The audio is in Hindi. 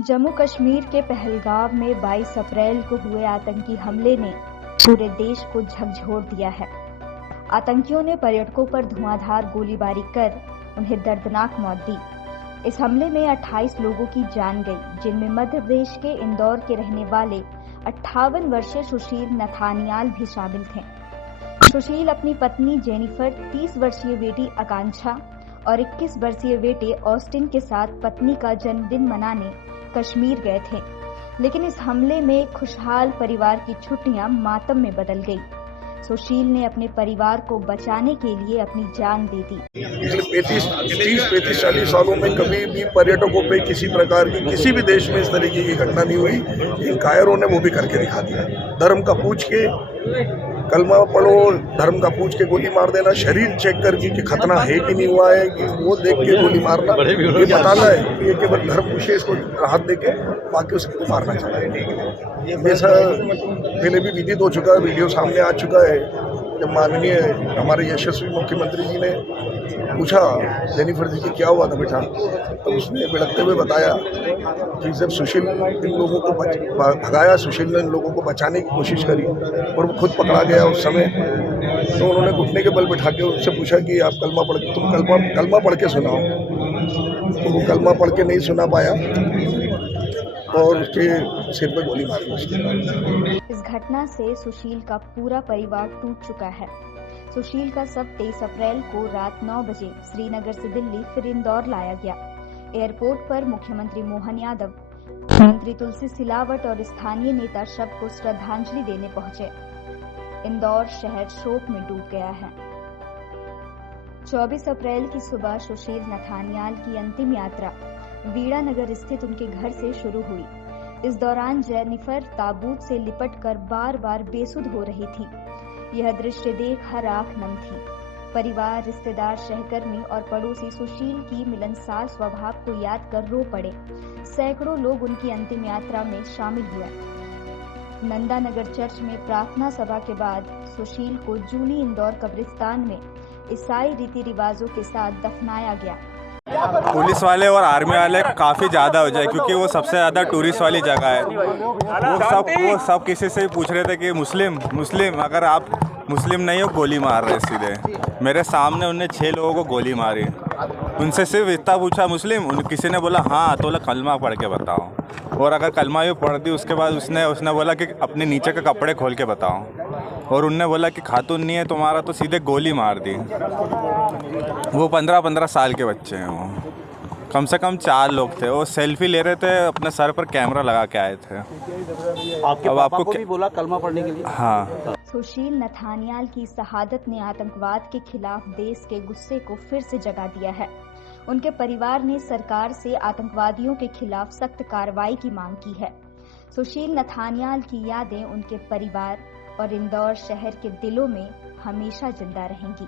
जम्मू कश्मीर के पहलगाम में 22 अप्रैल को हुए आतंकी हमले ने पूरे देश को झकझोर दिया है। आतंकियों ने पर्यटकों पर धुआंधार गोलीबारी कर उन्हें दर्दनाक मौत दी। इस हमले में 28 लोगों की जान गई, जिनमें मध्य प्रदेश के इंदौर के रहने वाले 58 वर्षीय सुशील नथानियाल भी शामिल थे। सुशील अपनी पत्नी जेनिफर, 30 वर्षीय बेटी आकांक्षा और 21 वर्षीय बेटे ऑस्टिन के साथ पत्नी का जन्मदिन मनाने कश्मीर गए थे, लेकिन इस हमले में खुशहाल परिवार की छुट्टियां मातम में बदल गई। सुशील ने अपने परिवार को बचाने के लिए अपनी जान दे दी। पिछले 30-40 सालों में कभी भी पर्यटकों पे किसी प्रकार की किसी भी देश में इस तरीके की घटना नहीं हुई। इन कायरों ने वो भी करके दिखा दिया। धर्म का पूछ के कलमा पढ़ो, धर्म का पूछ के गोली मार देना, शरीर चेक करके कि खतना है कि नहीं हुआ है कि वो देख के गोली मारना, ये बताना है कि ये केवल धर्म विशेष को राहत दे के बाकी उसको मारना चाहता है। जैसा पहले भी विदित हो चुका है, वीडियो सामने आ चुका है। जब माननीय हमारे यशस्वी मुख्यमंत्री जी ने पूछा जेनिफर जी की क्या हुआ था बेटा, तो उसने बिड़कते हुए बताया कि जब सुशील इन लोगों को भगाया, सुशील ने इन लोगों को बचाने की कोशिश करी और वो खुद पकड़ा गया उस समय, तो उन्होंने घुटने के बल बिठा के उनसे पूछा कि आप कलमा पढ़ के तुम कलमा पढ़ के सुनाओ। तो वो कलमा पढ़ के नहीं सुना पाया और उसके सिर पे गोली मार दी। इस घटना से सुशील का पूरा परिवार टूट चुका है। सुशील का शव 23 अप्रैल को रात 9 बजे श्रीनगर से दिल्ली फिर इंदौर लाया गया। एयरपोर्ट पर मुख्यमंत्री मोहन यादव, मंत्री तुलसी सिलावट और स्थानीय नेता शव को श्रद्धांजलि देने पहुंचे। इंदौर शहर शोक में डूब गया है। 24 अप्रैल की सुबह सुशील नथानियाल की अंतिम यात्रा वीरानगर स्थित उनके घर से शुरू हुई। इस दौरान जेनिफर ताबूत से लिपटकर बार बार बेसुध हो रही थी। यह दृश्य देख हर आंख नम थी। परिवार, रिश्तेदार, सहकर्मी और पड़ोसी सुशील की मिलनसार स्वभाव को याद कर रो पड़े। सैकड़ों लोग उनकी अंतिम यात्रा में शामिल हुए। नंदानगर चर्च में प्रार्थना सभा के बाद सुशील को जूली इंदौर कब्रिस्तान में ईसाई रीति रिवाजों के साथ दफनाया गया। पुलिस वाले और आर्मी वाले काफ़ी ज़्यादा हो जाए, क्योंकि वो सबसे ज़्यादा टूरिस्ट वाली जगह है। वो सब किसी से पूछ रहे थे कि मुस्लिम, अगर आप मुस्लिम नहीं हो गोली मार रहे सीधे। मेरे सामने उनने 6 लोगों को गोली मारी। उनसे सिर्फ इतना पूछा मुस्लिम, किसी ने बोला हाँ, तो कलमा पढ़ के बताओ। और अगर कलमा भी पढ़ दी उसके बाद उसने बोला कि अपने नीचे के कपड़े खोल के बताओ। और उनने बोला कि खातून नहीं है तुम्हारा, तो सीधे गोली मार दी। वो 15-15 साल के बच्चे हैं। वो कम से कम 4 लोग थे। वो सेल्फी ले रहे थे, अपने सर पर कैमरा लगा के आए थे। आपको भी बोला कलमा पढ़ने के लिए? हाँ। सुशील नथानियाल की शहादत ने आतंकवाद के खिलाफ देश के गुस्से को फिर से जगा दिया है। उनके परिवार ने सरकार से आतंकवादियों के खिलाफ सख्त कार्रवाई की मांग की है। सुशील नथानियाल की यादें उनके परिवार और इंदौर शहर के दिलों में हमेशा जिंदा रहेंगी।